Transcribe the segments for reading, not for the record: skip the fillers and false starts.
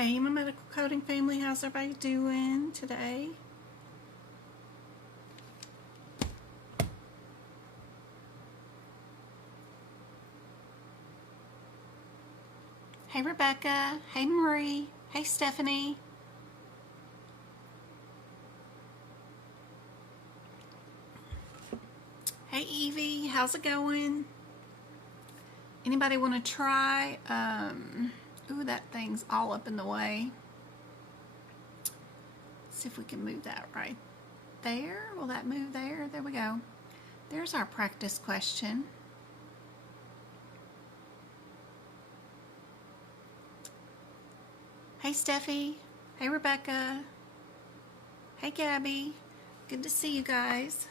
Hey, my medical coding family, how's everybody doing today? Hey, Rebecca. Hey, Marie. Hey, Stephanie. Hey, Evie. How's it going? Anybody want to try? Ooh, that thing's all up in the way. See if we can move that right there. Will that move there? There we go. There's our practice question. Hey, Steffi. Hey, Rebecca. Hey, Gabby. Good to see you guys.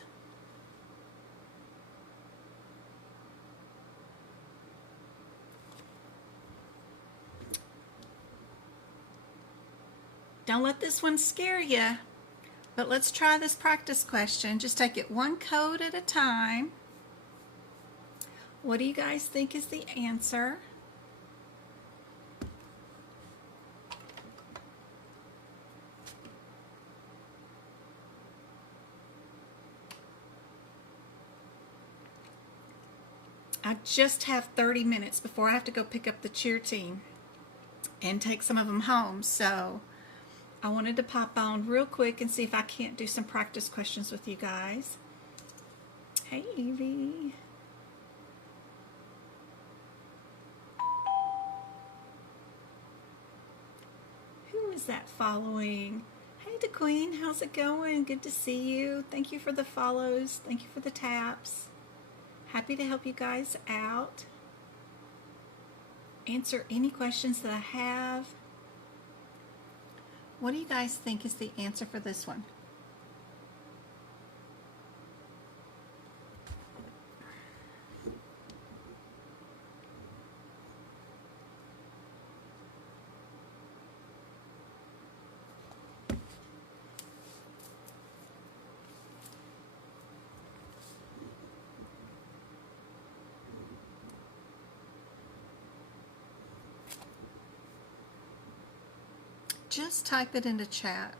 Don't let this one scare you, but let's try this practice question. Just take it one code at a time. What do you guys think is the answer? I just have 30 minutes before I have to go pick up the cheer team and take some of them home, so I wanted to pop on real quick and see if I can't do some practice questions with you guys. Hey, Evie. Who is that following? Hey, DeQueen, how's it going? Good to see you. Thank you for the follows. Thank you for the taps. Happy to help you guys out. Answer any questions that I have. What do you guys think is the answer for this one? Just type it into chat.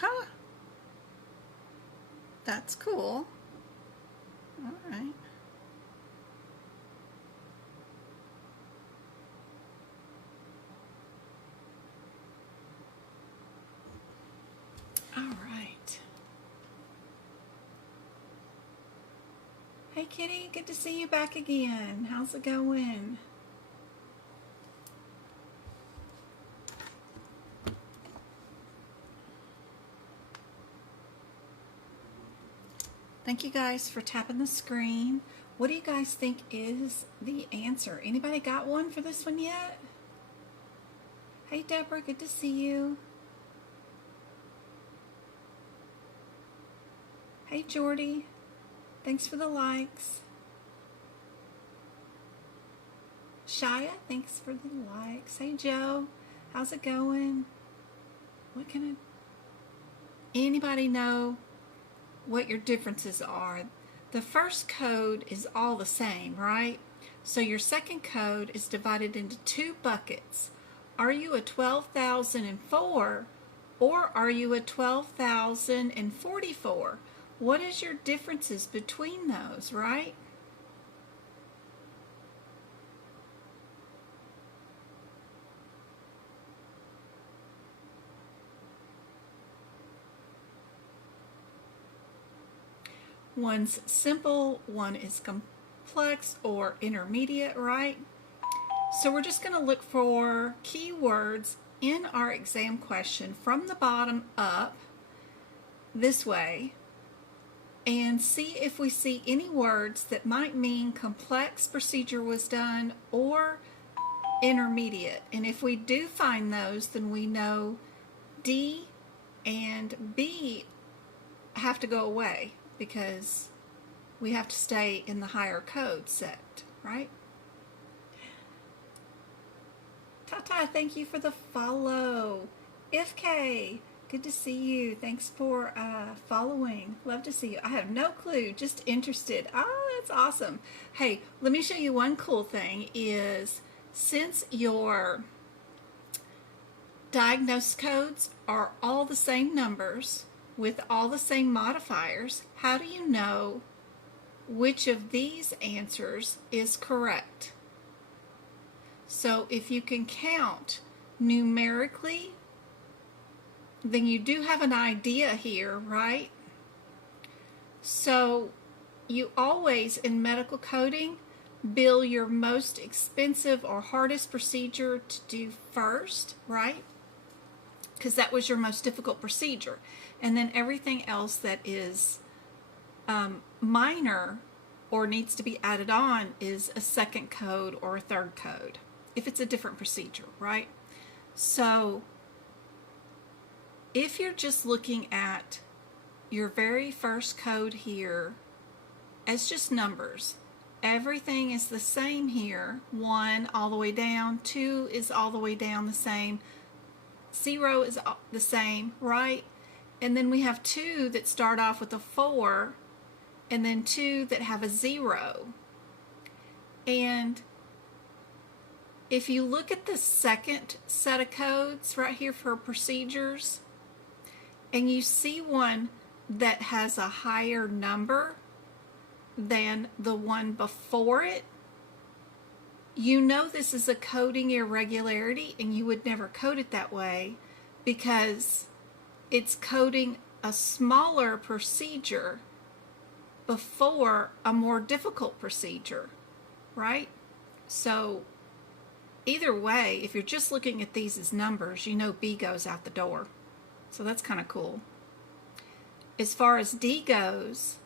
Huh. That's cool. All right. All right. Hey, Kitty. Good to see you back again. How's it going? Thank you guys for tapping the screen. What do you guys think is the answer? Anybody got one for this one yet? Hey, Deborah. Good to see you. Hey, Jordy. Thanks for the likes. Shia, thanks for the likes. Hey, Joe. How's it going? What can anybody know what your differences are? The first code is all the same, right? So your second code is divided into two buckets. Are you a 12,004 or are you a 12,044? What is your differences between those, right? One's simple, one is complex or intermediate, right? So we're just going to look for keywords in our exam question from the bottom up this way and see if we see any words that might mean complex procedure was done or intermediate. And if we do find those, then we know D and B have to go away because we have to stay in the higher code set, right? Tata, thank you for the follow. FK, good to see you. Thanks for following. Love to see you. I have no clue, just interested. Oh, that's awesome. Hey, let me show you one cool thing is since your diagnosis codes are all the same numbers with all the same modifiers, how do you know which of these answers is correct? So if you can count numerically, then you do have an idea here, right? So you always, in medical coding, bill your most expensive or hardest procedure to do first, right? Because that was your most difficult procedure. And then everything else that is minor or needs to be added on is a second code or a third code, if it's a different procedure, right? So if you're just looking at your very first code here as just numbers, everything is the same here. 1 all the way down, 2 is all the way down the same, 0 is the same, right? And then we have 2 that start off with a 4 and then 2 that have a 0. And if you look at the second set of codes right here for procedures, and you see one that has a higher number than the one before it, you know this is a coding irregularity, and you would never code it that way because it's coding a smaller procedure before a more difficult procedure, right? So either way, if you're just looking at these as numbers, you know B goes out the door. So that's kind of cool. As far as D goes,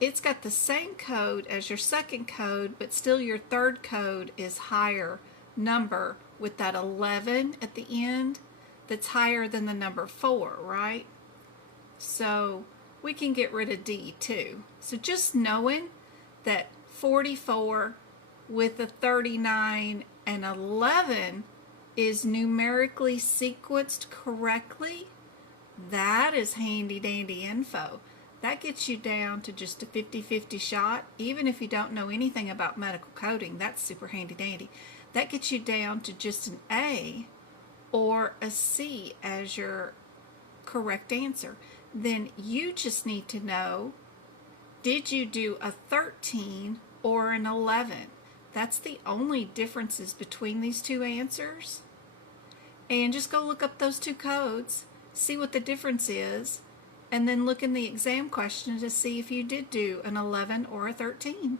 it's got the same code as your second code, but still your third code is higher number with that 11 at the end that's higher than the number 4, right? So we can get rid of D too. So just knowing that 44 with a 39 and 11 is numerically sequenced correctly, that is handy dandy info. That gets you down to just a 50-50 shot. Even if you don't know anything about medical coding, that's super handy dandy. That gets you down to just an A or a C as your correct answer. Then you just need to know, did you do a 13 or an 11? That's the only differences between these two answers. And just go look up those two codes, see what the difference is, and then look in the exam question to see if you did do an 11 or a 13.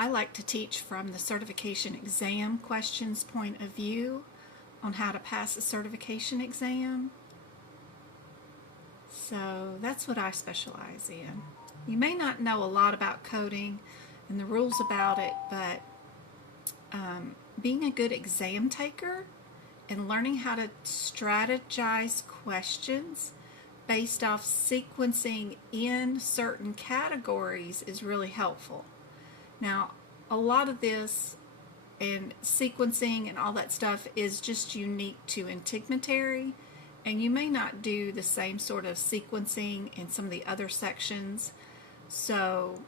I like to teach from the certification exam questions point of view on how to pass a certification exam. So that's what I specialize in. You may not know a lot about coding and the rules about it, but being a good exam taker and learning how to strategize questions based off sequencing in certain categories is really helpful. Now, a lot of this and sequencing and all that stuff is just unique to Integumentary, and you may not do the same sort of sequencing in some of the other sections. So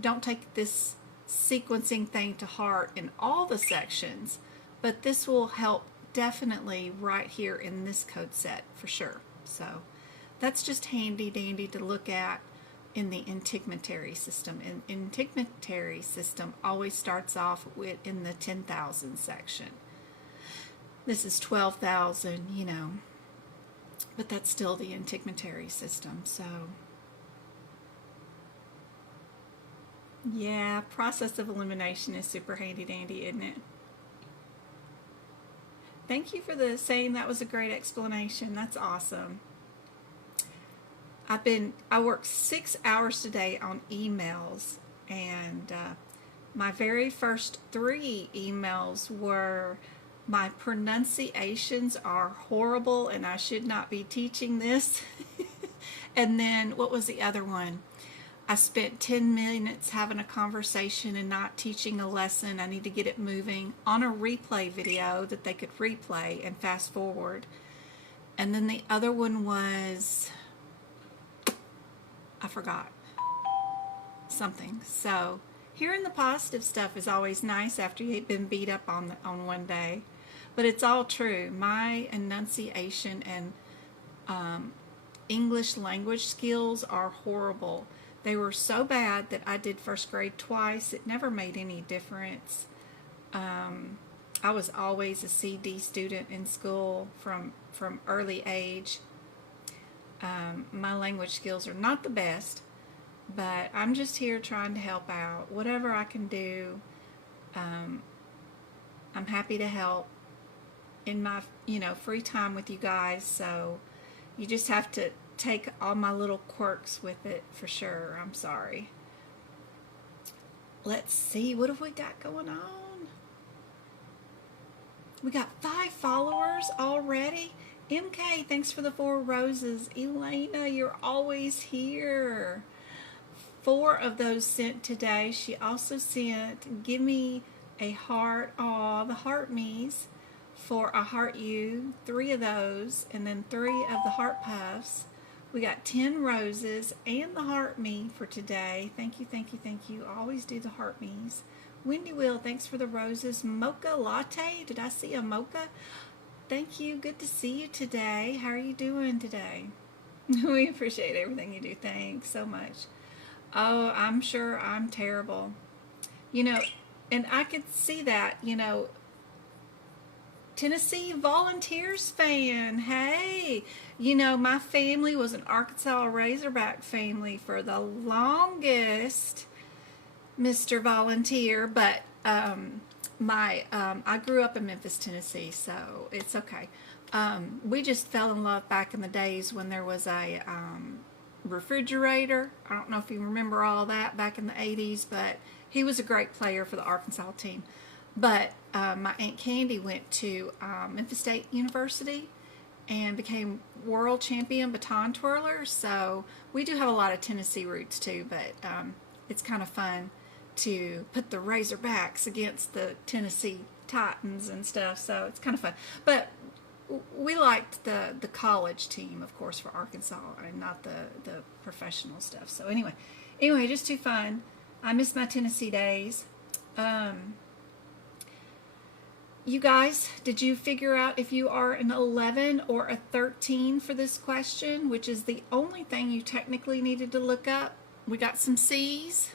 don't take this sequencing thing to heart in all the sections, but this will help definitely right here in this code set for sure. So that's just handy dandy to look at in the integumentary system. And integumentary system always starts off in the 10,000 section. This is 12,000, you know, but that's still the integumentary system. So yeah, process of elimination is super handy dandy, isn't it? Thank you for saying that was a great explanation. That's awesome. I worked 6 hours today on emails, and my very first 3 emails were, my pronunciations are horrible and I should not be teaching this. And then what was the other one? I spent 10 minutes having a conversation and not teaching a lesson. I need to get it moving on a replay video that they could replay and fast forward. And then the other one was, I forgot something. So hearing the positive stuff is always nice after you've been beat up on one day. But it's all true. My enunciation and English language skills are horrible. They were so bad that I did first grade twice. It never made any difference. I was always a CD student in school from early age. My language skills are not the best, but I'm just here trying to help out. Whatever I can do, I'm happy to help in my free time with you guys. So you just have to take all my little quirks with it for sure. I'm sorry. Let's see, what have we got going on? We got 5 followers already. MK, thanks for the 4 roses. Elena, you're always here. 4 of those sent today. She also sent, give me a heart. Aw, the heart me's for a heart you. 3 of those, and then 3 of the heart puffs. We got 10 roses and the heart me for today. Thank you, thank you, thank you. I always do the heart me's. Wendy Will, thanks for the roses. Mocha latte. Did I see a mocha? Thank you. Good to see you today. How are you doing today? We appreciate everything you do. Thanks so much. Oh, I'm sure I'm terrible. And I could see that, Tennessee Volunteers fan. Hey, my family was an Arkansas Razorback family for the longest, Mr. Volunteer, but I grew up in Memphis, Tennessee, so it's okay. We just fell in love back in the days when there was a refrigerator. I don't know if you remember all that back in the 80s, but he was a great player for the Arkansas team. But my Aunt Candy went to Memphis State University and became world champion baton twirler. So we do have a lot of Tennessee roots too, but it's kind of fun to put the Razorbacks against the Tennessee Titans and stuff. So it's kind of fun. But we liked the college team, of course, for Arkansas, and not the professional stuff. So anyway, just too fun. I miss my Tennessee days. You guys, did you figure out if you are an 11 or a 13 for this question, which is the only thing you technically needed to look up? We got some C's.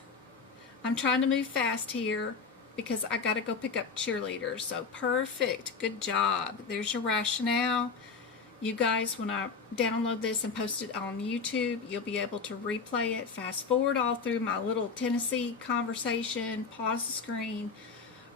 I'm trying to move fast here because I got to go pick up cheerleaders. So perfect. Good job. There's your rationale. You guys, when I download this and post it on YouTube, you'll be able to replay it, fast forward all through my little Tennessee conversation, pause the screen,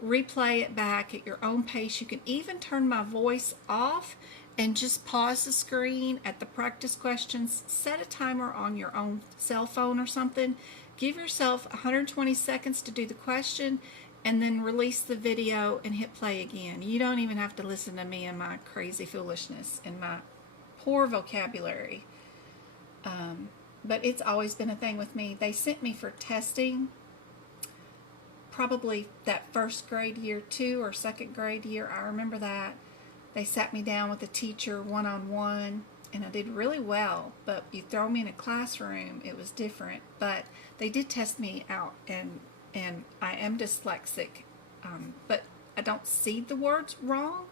replay it back at your own pace. You can even turn my voice off and just pause the screen at the practice questions. Set a timer on your own cell phone or something. Give yourself 120 seconds to do the question, and then release the video and hit play again. You don't even have to listen to me and my crazy foolishness and my poor vocabulary. But it's always been a thing with me. They sent me for testing probably that first grade year 2 or second grade year. I remember that. They sat me down with a teacher one-on-one, and I did really well. But you throw me in a classroom, it was different. But they did test me out, and I am dyslexic, but I don't see the words wrong.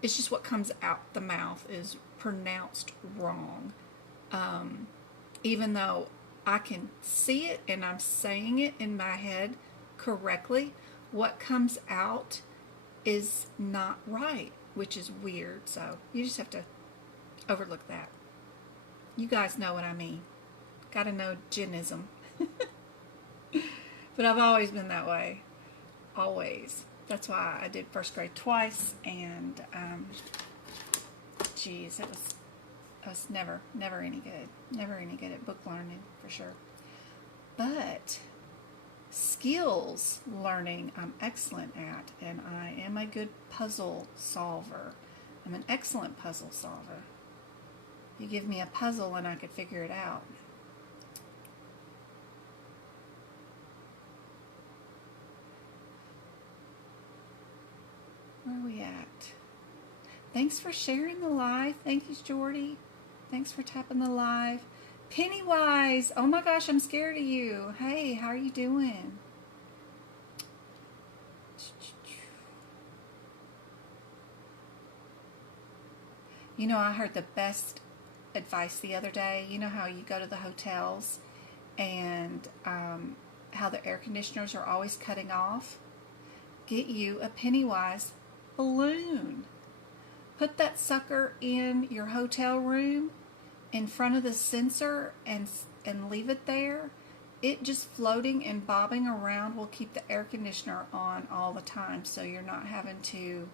It's just what comes out the mouth is pronounced wrong. Even though I can see it and I'm saying it in my head correctly, what comes out is not right, which is weird. So you just have to overlook that. You guys know what I mean. Gotta know Jenism. But I've always been that way. Always. That's why I did first grade twice, and geez, I was never any good. Never any good at book learning, for sure. But skills learning I'm excellent at, and I am a good puzzle solver. I'm an excellent puzzle solver. You give me a puzzle and I could figure it out. Where are we at? Thanks for sharing the live. Thank you, Jordy. Thanks for tapping the live. Pennywise, oh my gosh, I'm scared of you. Hey, how are you doing? You know, I heard the best advice the other day. You know how you go to the hotels and how the air conditioners are always cutting off? Get you a Pennywise balloon. Put that sucker in your hotel room in front of the sensor and leave it there. It just floating and bobbing around will keep the air conditioner on all the time, so you're not having to,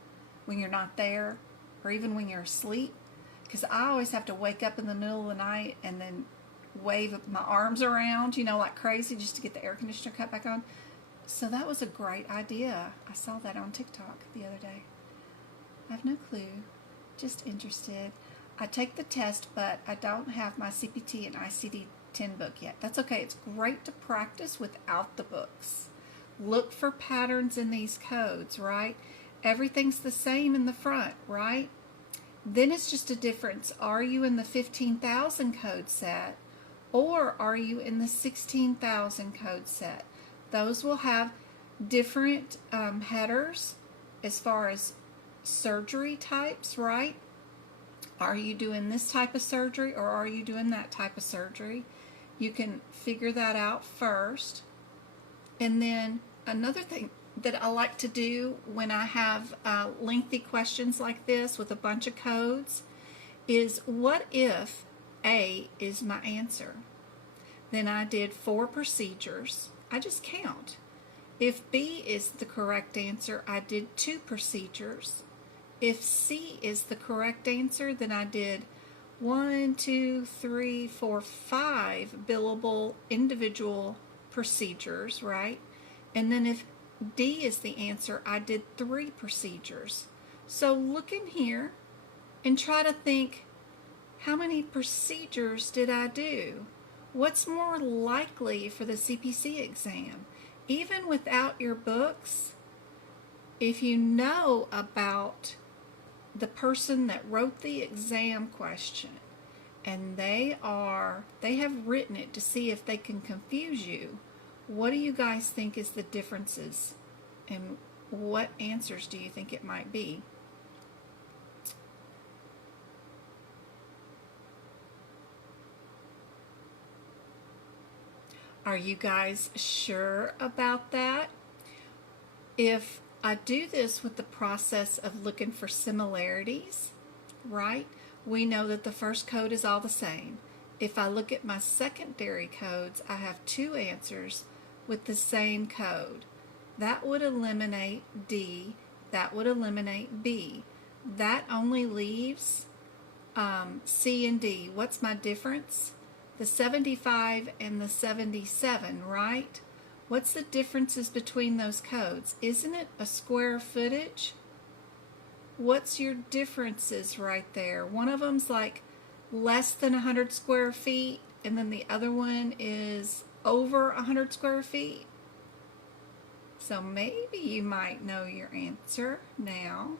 when you're not there, or even when you're asleep, because I always have to wake up in the middle of the night and then wave my arms around, you know, like crazy just to get the air conditioner cut back on. So that was a great idea. I saw that on TikTok the other day. I have no clue, just interested. I take the test, but I don't have my CPT and ICD-10 book yet. That's okay. It's great to practice without the books. Look for patterns in these codes, right? Everything's the same in the front, right? Then it's just a difference. Are you in the 15,000 code set, or are you in the 16,000 code set? Those will have different headers as far as surgery types, right? Are you doing this type of surgery, or are you doing that type of surgery? You can figure that out first. And then another thing that I like to do when I have lengthy questions like this with a bunch of codes is, what if A is my answer? Then I did 4 procedures. I just count. If B is the correct answer, I did 2 procedures. If C is the correct answer, then I did 1, 2, 3, 4, 5 billable individual procedures, right? And then if D is the answer, I did 3 procedures. So look in here and try to think, how many procedures did I do? What's more likely for the CPC exam? Even without your books, if you know about the person that wrote the exam question and they have written it to see if they can confuse you, what do you guys think is the differences, and what answers do you think it might be? Are you guys sure about that? If I do this with the process of looking for similarities, right? We know that the first code is all the same. If I look at my secondary codes, I have 2 answers with the same code. That would eliminate D. That would eliminate B. That only leaves C and D. What's my difference? The 75 and the 77, right? What's the differences between those codes? Isn't it a square footage? What's your differences right there? One of them's like less than 100 square feet, and then the other one is over 100 square feet. So maybe you might know your answer now.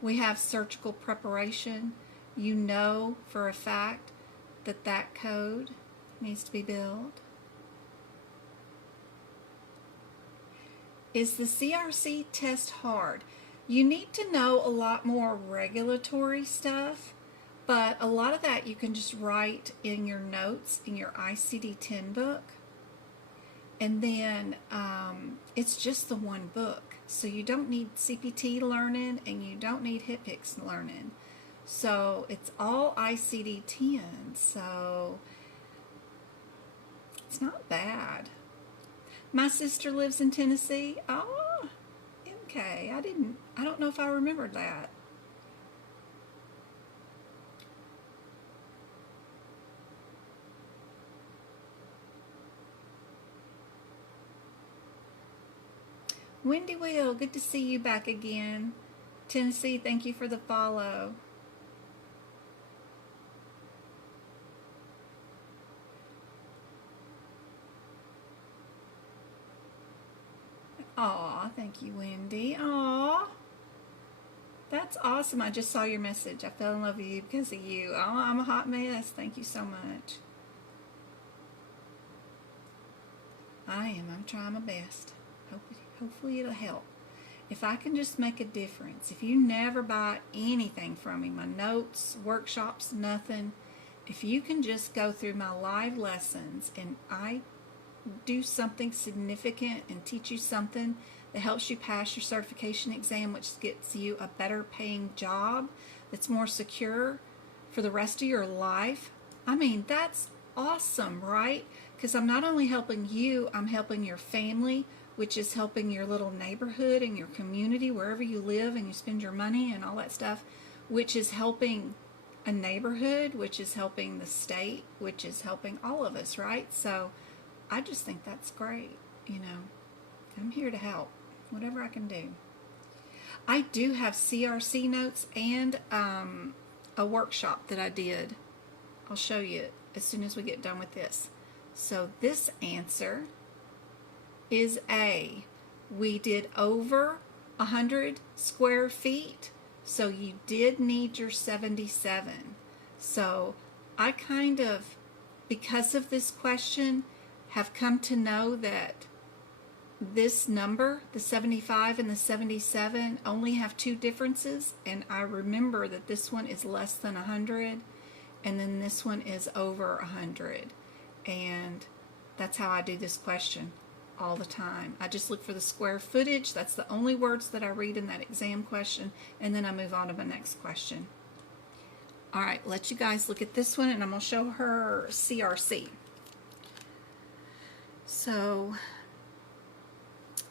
We have surgical preparation. You know for a fact that that code needs to be billed. Is the CRC test hard? You need to know a lot more regulatory stuff, But a lot of that you can just write in your notes in your ICD-10 book. And then it's just the one book. So you don't need CPT learning and you don't need HitPix learning. So it's all ICD-10. So it's not bad. My sister lives in Tennessee. Oh, okay. I don't know if I remembered that. Wendy Will, good to see you back again. Tennessee, thank you for the follow. Aw, thank you, Wendy. Aw, that's awesome. I just saw your message. I fell in love with you because of you. Oh, I'm a hot mess. Thank you so much. I am. I'm trying my best. Hopefully it'll help. If I can just make a difference. If you never buy anything from me, my notes, workshops, nothing, if you can just go through my live lessons and I do something significant and teach you something that helps you pass your certification exam, which gets you a better paying job that's more secure for the rest of your life, I mean, that's awesome, right? Because I'm not only helping you, I'm helping your family, which is helping your little neighborhood and your community, wherever you live and you spend your money and all that stuff, which is helping a neighborhood, which is helping the state, which is helping all of us, right? So I just think that's great, you know. I'm here to help, whatever I can do. I do have CRC notes and a workshop that I did. I'll show you as soon as we get done with this. So this answer is A. We did over 100 square feet, so you did need your 77. So I kind of, because of this question, have come to know that this number, the 75 and the 77, only have two differences, and I remember that this one is less than 100 and then this one is over 100, and that's how I do this question all the time. I just look for the square footage. That's the only words that I read in that exam question, and then I move on to my next question. All right, let you guys look at this one, and I'm going to show her CRC. So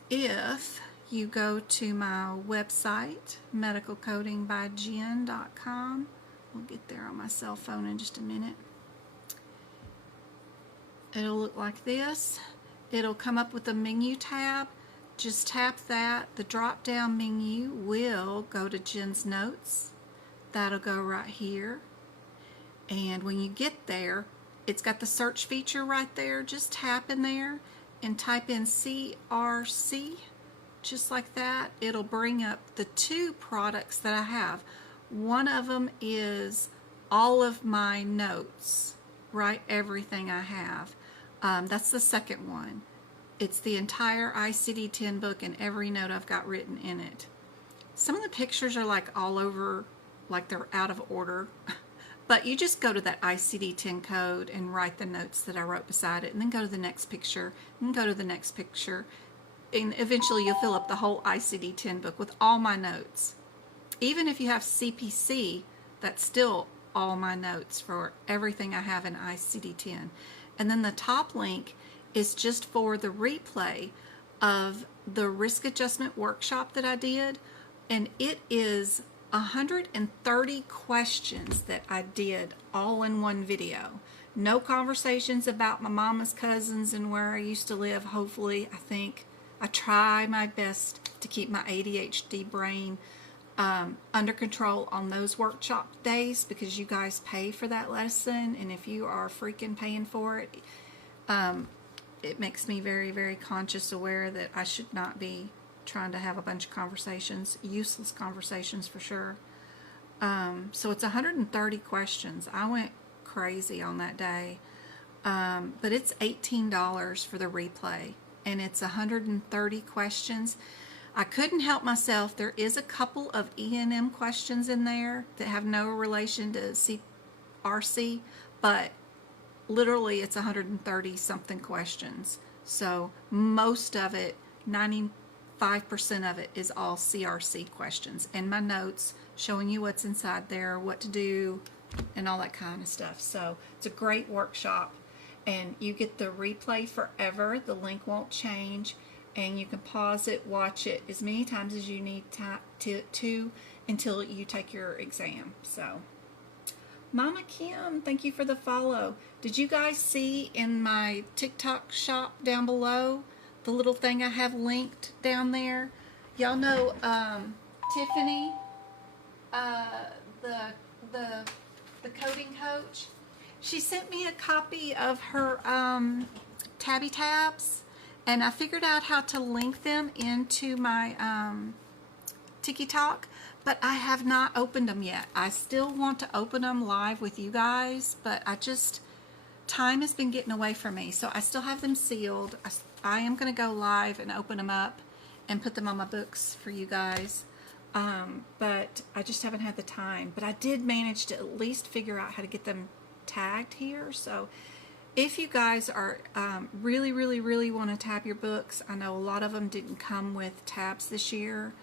if you go to my website, medicalcodingbyjen.com, we'll get there on my cell phone in just a minute. It'll look like this. It'll come up with a menu tab. Just tap that. The drop down menu will go to Jen's notes. That'll go right here. And when you get there, it's got the search feature right there. Just tap in there and type in CRC, just like that. It'll bring up the two products that I have. One of them is all of my notes, right? Everything I have. That's the second one. It's the entire ICD-10 book and every note I've got written in it. Some of the pictures are like all over, like they're out of order. But you just go to that ICD-10 code and write the notes that I wrote beside it, and then go to the next picture, and go to the next picture. And eventually you'll fill up the whole ICD-10 book with all my notes. Even if you have CPC, that's still all my notes for everything I have in ICD-10. And then the top link is just for the replay of the risk adjustment workshop that I did. And it is 130 questions that I did all in one video. No conversations about my mama's cousins and where I used to live. Hopefully, I think I try my best to keep my ADHD brain under control on those workshop days, because you guys pay for that lesson, and if you are freaking paying for it, it makes me very, very conscious aware that I should not be trying to have a bunch of conversations, useless conversations for sure. So it's 130 questions. I went crazy on that day, but it's $18 for the replay, and it's 130 questions. I couldn't help myself. There is a couple of E&M questions in there that have no relation to RC, but literally it's 130 something questions. So most of it, 95% of it is all CRC questions, and my notes showing you what's inside there, what to do, and all that kind of stuff. So it's a great workshop, and you get the replay forever. The link won't change, and you can pause it, watch it as many times as you need to until you take your exam. So Mama Kim, thank you for the follow. Did you guys see in my TikTok shop down below the little thing I have linked down there? Y'all know Tiffany, the coding coach. She sent me a copy of her tabby tabs, and I figured out how to link them into my TikTok, but I have not opened them yet. I still want to open them live with you guys, but time has been getting away from me, so I still have them sealed. I am going to go live and open them up and put them on my books for you guys, but I just haven't had the time. But I did manage to at least figure out how to get them tagged here. So if you guys are really want to tab your books, I know a lot of them didn't come with tabs this year,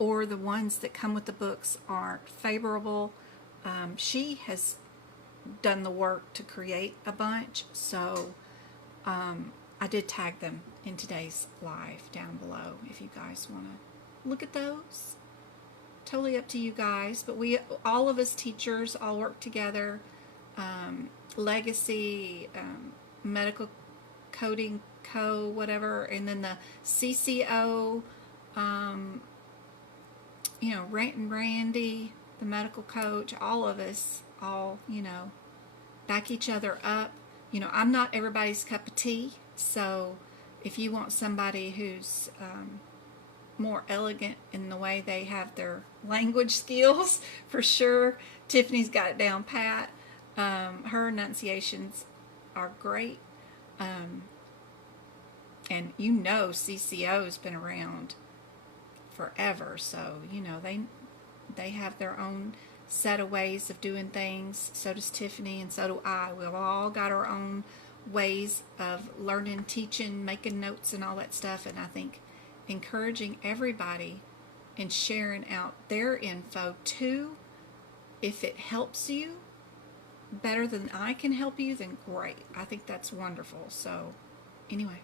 or the ones that come with the books aren't favorable. She has done the work to create a bunch, so I did tag them in today's live down below if you guys want to look at those. Totally up to you guys, but all of us teachers all work together. Legacy, Medical Coding Co, whatever, and then the CCO, you know, Rant and Randy, the medical coach, all of us, back each other up. You know, I'm not everybody's cup of tea, so if you want somebody who's more elegant in the way they have their language skills, for sure, Tiffany's got it down pat. Her enunciations are great, and you know CCO's been around forever, so you know they have their own set of ways of doing things. So does Tiffany, and so do I. We've all got our own ways of learning, teaching, making notes, and all that stuff. And I think encouraging everybody and sharing out their info too, if it helps you better than I can help you, then great. I think that's wonderful. So anyway,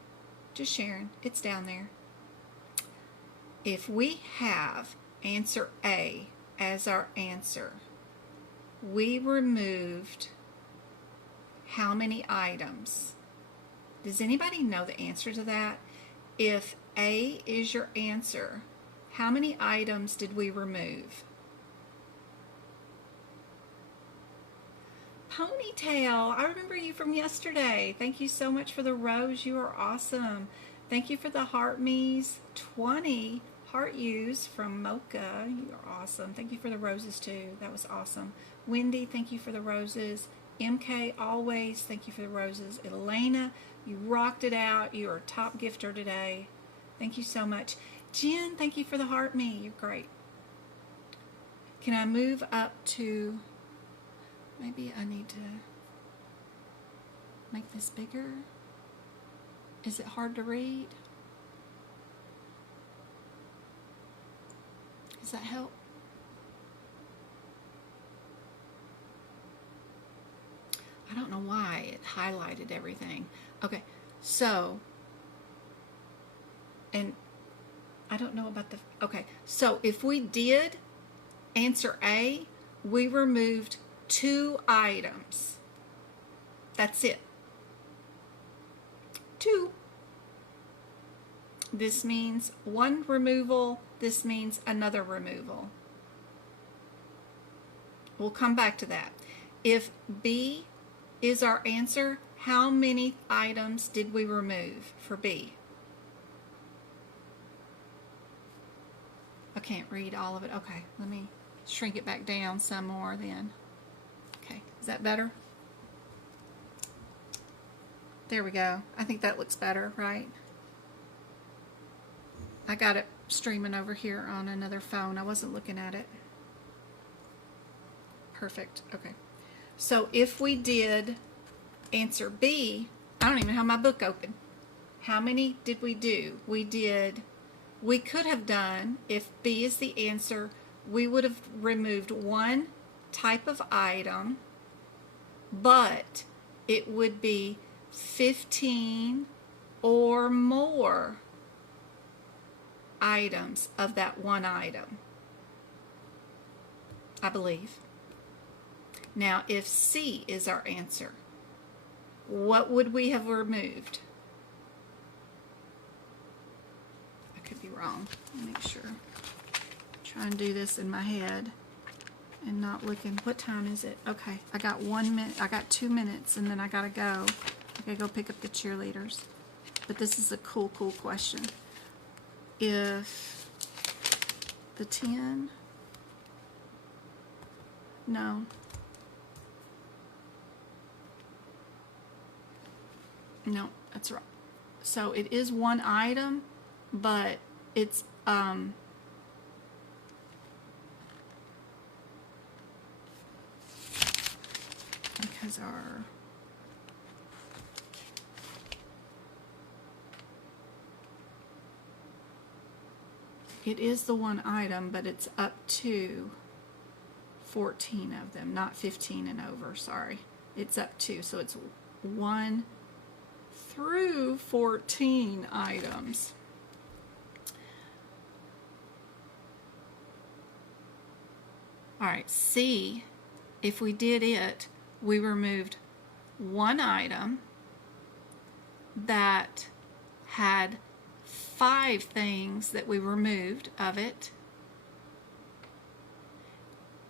just sharing. It's down there. If we have answer A as our answer, we removed how many items? Does anybody know the answer to that? If A is your answer, how many items did we remove? Ponytail, I remember you from yesterday. Thank you so much for the rose. You are awesome. Thank you for the heart me's 20 heart yous from Mocha. You are awesome. Thank you for the roses too. That was awesome. Wendy, thank you for the roses. MK, always, thank you for the roses. Elena, you rocked it out. You are a top gifter today. Thank you so much. Jen, thank you for the heart me. You're great. Can I move up to, maybe I need to make this bigger? Is it hard to read? Does that help? I don't know why it highlighted everything. Okay, so, and I don't know about the, okay, so if we did answer A, we removed 2 items. That's it. 2. This means one removal. This means another removal. We'll come back to that. If B is our answer, how many items did we remove for B? I can't read all of it. Okay, let me shrink it back down some more then. Okay, is that better? There we go. I think that looks better, right? I got it streaming over here on another phone. I wasn't looking at it. Perfect. Okay. So if we did answer B, I don't even have my book open. How many did we do? We could have done, if B is the answer, we would have removed one type of item, but it would be 15 or more items of that one item, I believe. Now, if C is our answer, what would we have removed? I could be wrong. Let me make sure. Try and do this in my head and not looking. What time is it? Okay, I got 1 minute. I got 2 minutes, and then I gotta go. I gotta go pick up the cheerleaders. But this is a cool question. If the 10, no. No, that's right. So it is one item, but it's because it is the one item, but it's up to 14 of them, not 15 and over, sorry. It's up to, so it's 1 through 14 items. All right, C, if we did it, we removed one item that had 5 things that we removed of it,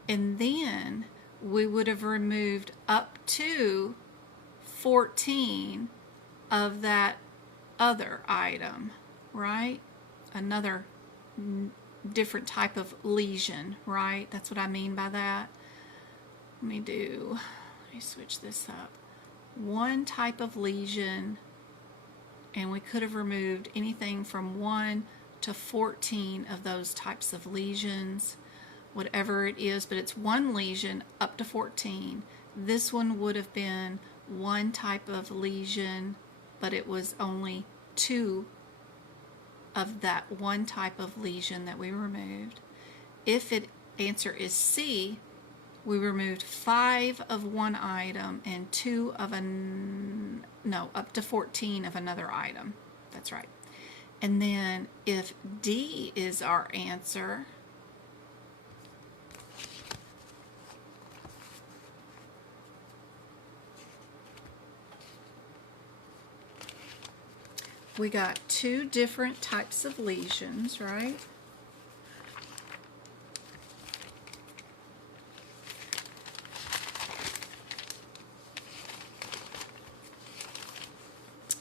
and then we would have removed up to 14 of that other item, right? Another different type of lesion, right? That's what I mean by that. Let me switch this up. One type of lesion, and we could have removed anything from 1 to 14 of those types of lesions, whatever it is, but it's one lesion up to 14. This one would have been one type of lesion, but it was only 2 of that one type of lesion that we removed. If answer is C, we removed 5 of one item and 2 of up to 14 of another item. That's right. And then if D is our answer, we got 2 different types of lesions, right?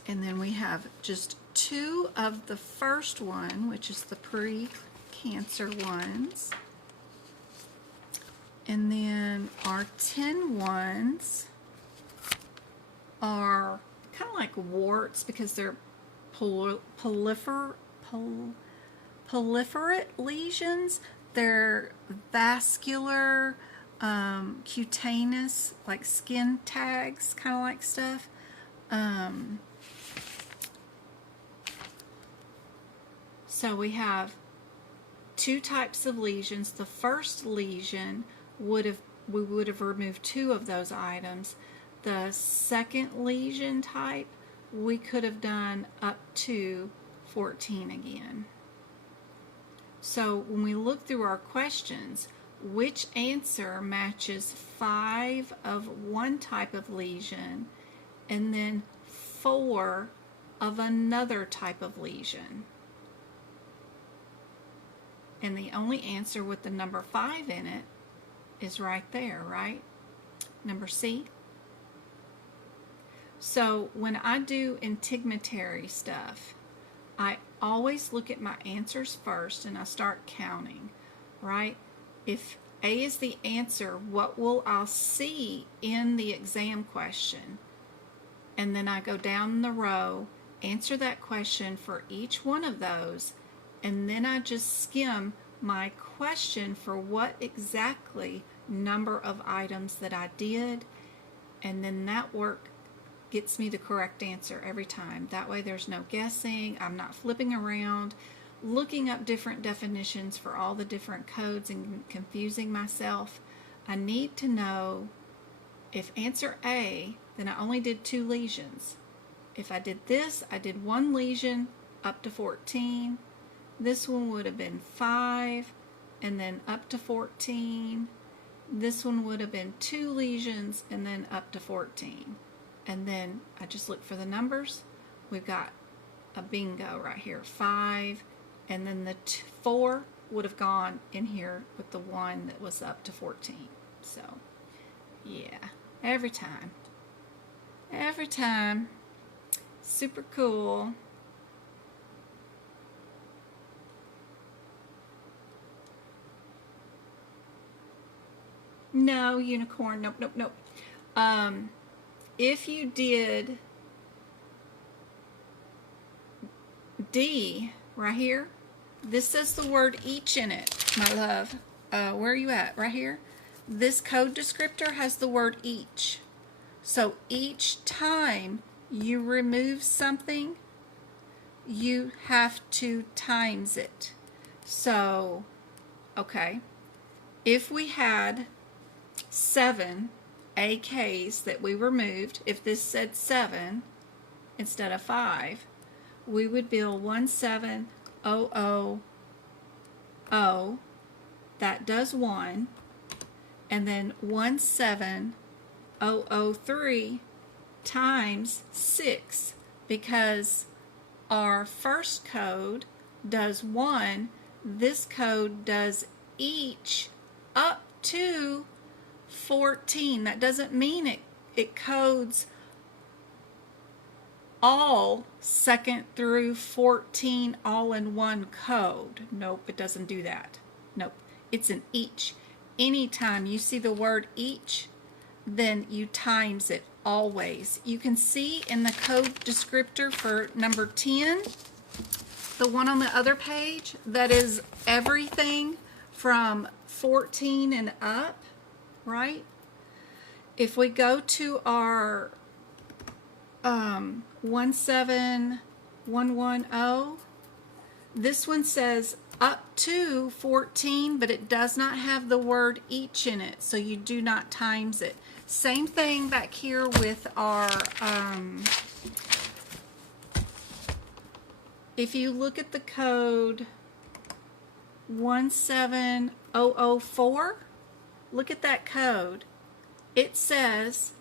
And then we have just 2 of the first one, which is the pre-cancer ones. And then our 10 ones are kind of like warts because they're proliferate lesions. They're vascular, cutaneous, like skin tags, kind of like stuff. So we have 2 types of lesions. The first lesion we would have removed 2 of those items. The second lesion type, we could have done up to 14 again. So when we look through our questions, which answer matches 5 of one type of lesion and then 4 of another type of lesion? And the only answer with the number 5 in it is right there, right? Number C. So when I do integumentary stuff, I always look at my answers first and I start counting, right? If A is the answer, what will I see in the exam question? And then I go down the row, answer that question for each one of those, and then I just skim my question for what exactly number of items that I did, and then that work gets me the correct answer every time. That way there's no guessing. I'm not flipping around, looking up different definitions for all the different codes and confusing myself. I need to know if answer A, then I only did 2 lesions. If I did this, I did 1 lesion up to 14. This one would have been 5 and then up to 14. This one would have been 2 lesions and then up to 14. And then I just look for the numbers. We've got a bingo right here, 5, and then the 4 would have gone in here with the 1 that was up to 14. So, yeah, every time. Every time. Super cool. No, unicorn. Nope, nope, nope. If you did D right here, this says the word each in it, my love. Where are you at? Right here. This code descriptor has the word each. So each time you remove something, you have to times it. So, okay, if we had 7 AKs that we removed, if this said 7 instead of 5, we would bill 17000. That does 1, and then 17003 times 6, because our first code does 1, this code does each up to 14. That doesn't mean it codes all 2nd through 14 all in one code. Nope, it doesn't do that. Nope, it's an each. Anytime you see the word each, then you times it always. You can see in the code descriptor for number 10, the one on the other page, that is everything from 14 and up, right? If we go to our 17110, this one says up to 14, but it does not have the word each in it, so you do not times it. Same thing back here with our, if you look at the code 17004, look at that code. It says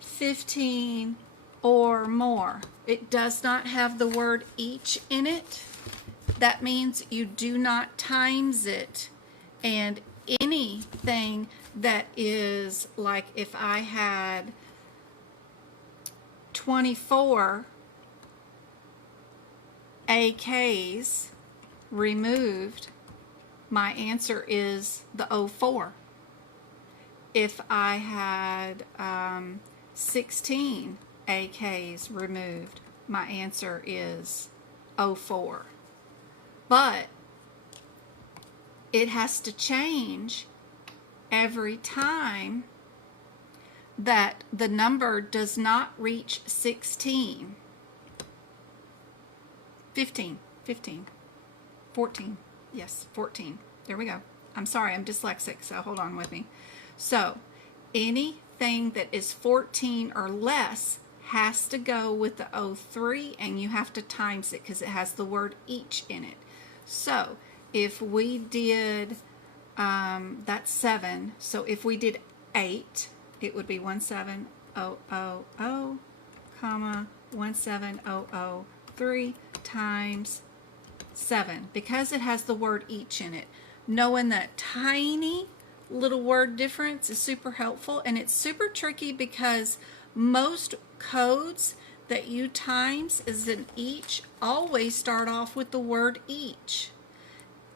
15 or more. It does not have the word each in it. That means you do not times it. And anything that is like, if I had 24 AKs removed, my answer is the 04. If I had 16 AKs removed, my answer is 04. But it has to change every time that the number does not reach 16. 15, 14, yes, 14. There we go. I'm sorry, I'm dyslexic, so hold on with me. So, anything that is 14 or less has to go with the 03, and you have to times it because it has the word each in it. So, if we did, that's 7, so if we did 8, it would be 17000, comma, 17003 times 7, because it has the word each in it. Knowing that tiny little word difference is super helpful, and it's super tricky because most codes that you times as an each always start off with the word each.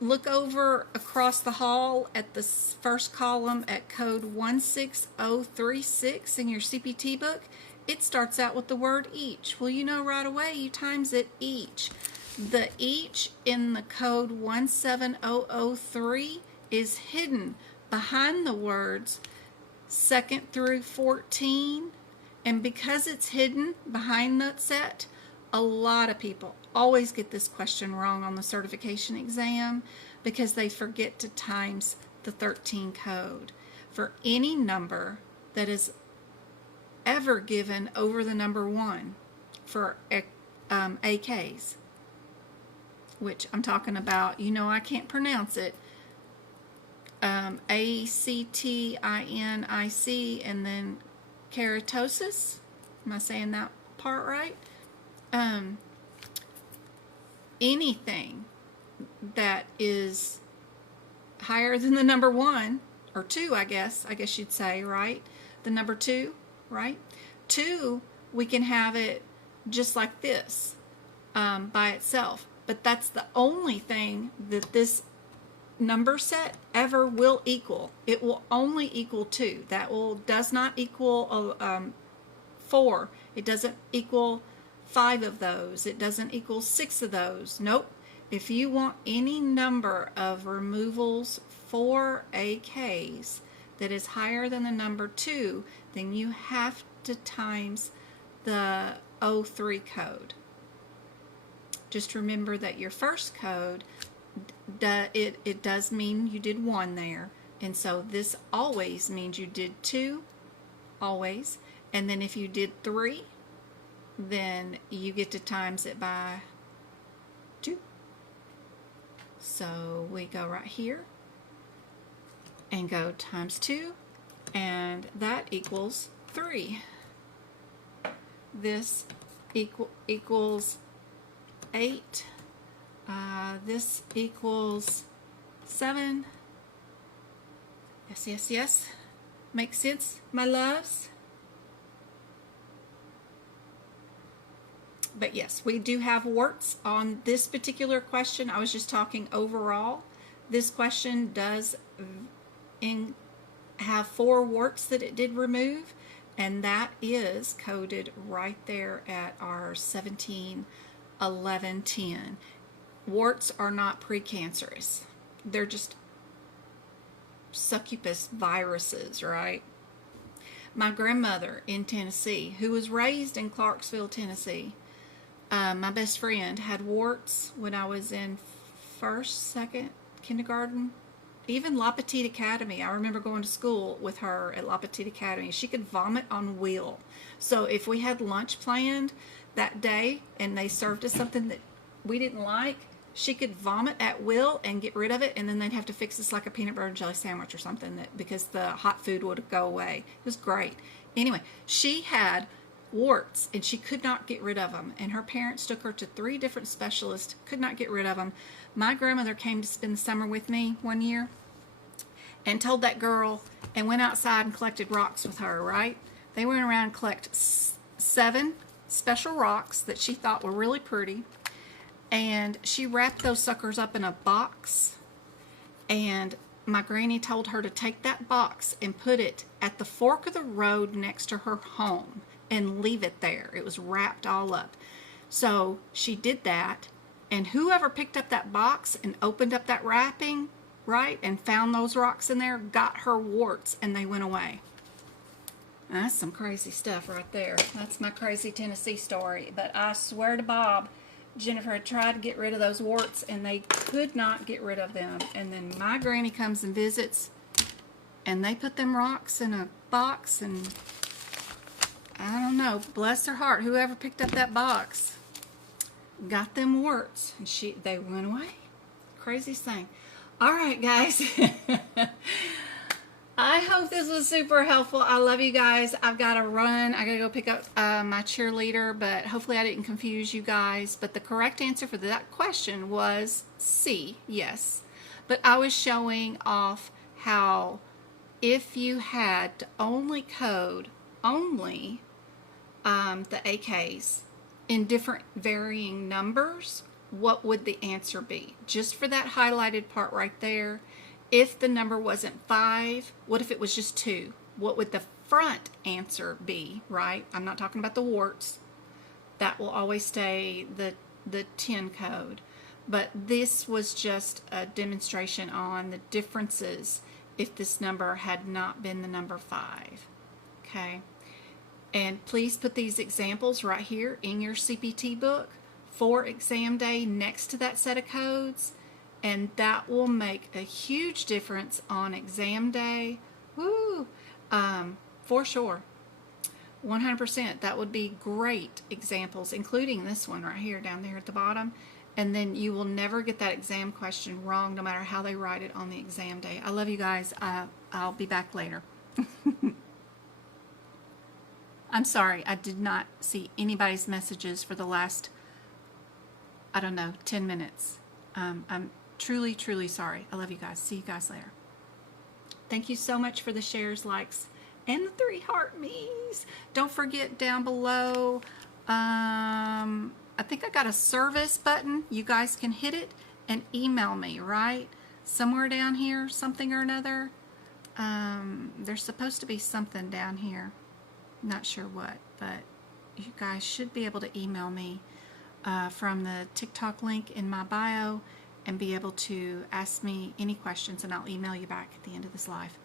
Look over across the hall at the first column at code 16036 in your CPT book. It starts out with the word each. Well, you know right away you times it each. The each in the code 17003 is hidden behind the words 2nd through 14, and because it's hidden behind that set, a lot of people always get this question wrong on the certification exam because they forget to times the 13 code. For any number that is ever given over the number 1 for AKs, which I'm talking about, you know I can't pronounce it, ACTINIC, and then keratosis. Am I saying that part right? Anything that is higher than the number 1, or 2, I guess you'd say, right? The number 2, right? 2, we can have it just like this, by itself. But that's the only thing that this number set ever will equal. It will only equal 2. That does not equal 4. It doesn't equal 5 of those. It doesn't equal 6 of those. Nope. If you want any number of removals for AKs that is higher than the number 2, then you have to times the 03 code. Just remember that your first code, it does mean you did 1 there, and so this always means you did 2, always, and then if you did 3, then you get to times it by 2. So we go right here and go times 2, and that equals 3. This equals 8. This equals 7. Yes, yes, yes. Makes sense, my loves? But yes, we do have warts on this particular question. I was just talking overall. This question does have 4 warts that it did remove, and that is coded right there at our 171110. Warts are not precancerous. They're just succubus viruses, right? My grandmother in Tennessee, who was raised in Clarksville, Tennessee, my best friend had warts when I was in 1st, 2nd kindergarten. Even La Petite Academy, I remember going to school with her at La Petite Academy. She could vomit on wheel. So if we had lunch planned that day and they served us something that we didn't like, she could vomit at will and get rid of it, and then they'd have to fix us like a peanut butter and jelly sandwich or something, because the hot food would go away. It was great. Anyway, she had warts and she could not get rid of them, and her parents took her to 3 different specialists, could not get rid of them. My grandmother came to spend the summer with me one year and told that girl, and went outside and collected rocks with her, right? They went around and collected 7 special rocks that she thought were really pretty, and she wrapped those suckers up in a box, and my granny told her to take that box and put it at the fork of the road next to her home and leave it there. It was wrapped all up. So she did that, and whoever picked up that box and opened up that wrapping, right, and found those rocks in there, got her warts, and they went away. Now, that's some crazy stuff right there. That's my crazy Tennessee story. But I swear to Bob, Jennifer had tried to get rid of those warts, and they could not get rid of them. And then my granny comes and visits, and they put them rocks in a box, and I don't know, bless her heart, whoever picked up that box got them warts, and they went away. Craziest thing. All right, guys. I hope this was super helpful. I love you guys. I've got to run. I got to go pick up my cheerleader, but hopefully I didn't confuse you guys. But the correct answer for that question was C, yes. But I was showing off how if you had to only code only the AKs in different varying numbers, what would the answer be? Just for that highlighted part right there. If the number wasn't 5, what if it was just 2? What would the front answer be, right? I'm not talking about the warts. That will always stay the 10 code. But this was just a demonstration on the differences if this number had not been the number 5. Okay? And please put these examples right here in your CPT book for exam day next to that set of codes, and that will make a huge difference on exam day. Woo! For sure. 100%. That would be great examples, including this one right here down there at the bottom. And then you will never get that exam question wrong, no matter how they write it on the exam day. I love you guys. I'll be back later. I'm sorry, I did not see anybody's messages for the last, I don't know, 10 minutes. I'm truly, truly sorry. I love you guys. See you guys later. Thank you so much for the shares, likes, and the 3 heart me's. Don't forget down below, I think I got a service button. You guys can hit it and email me, right? Somewhere down here, something or another. There's supposed to be something down here. Not sure what, but you guys should be able to email me from the TikTok link in my bio and be able to ask me any questions, and I'll email you back at the end of this live.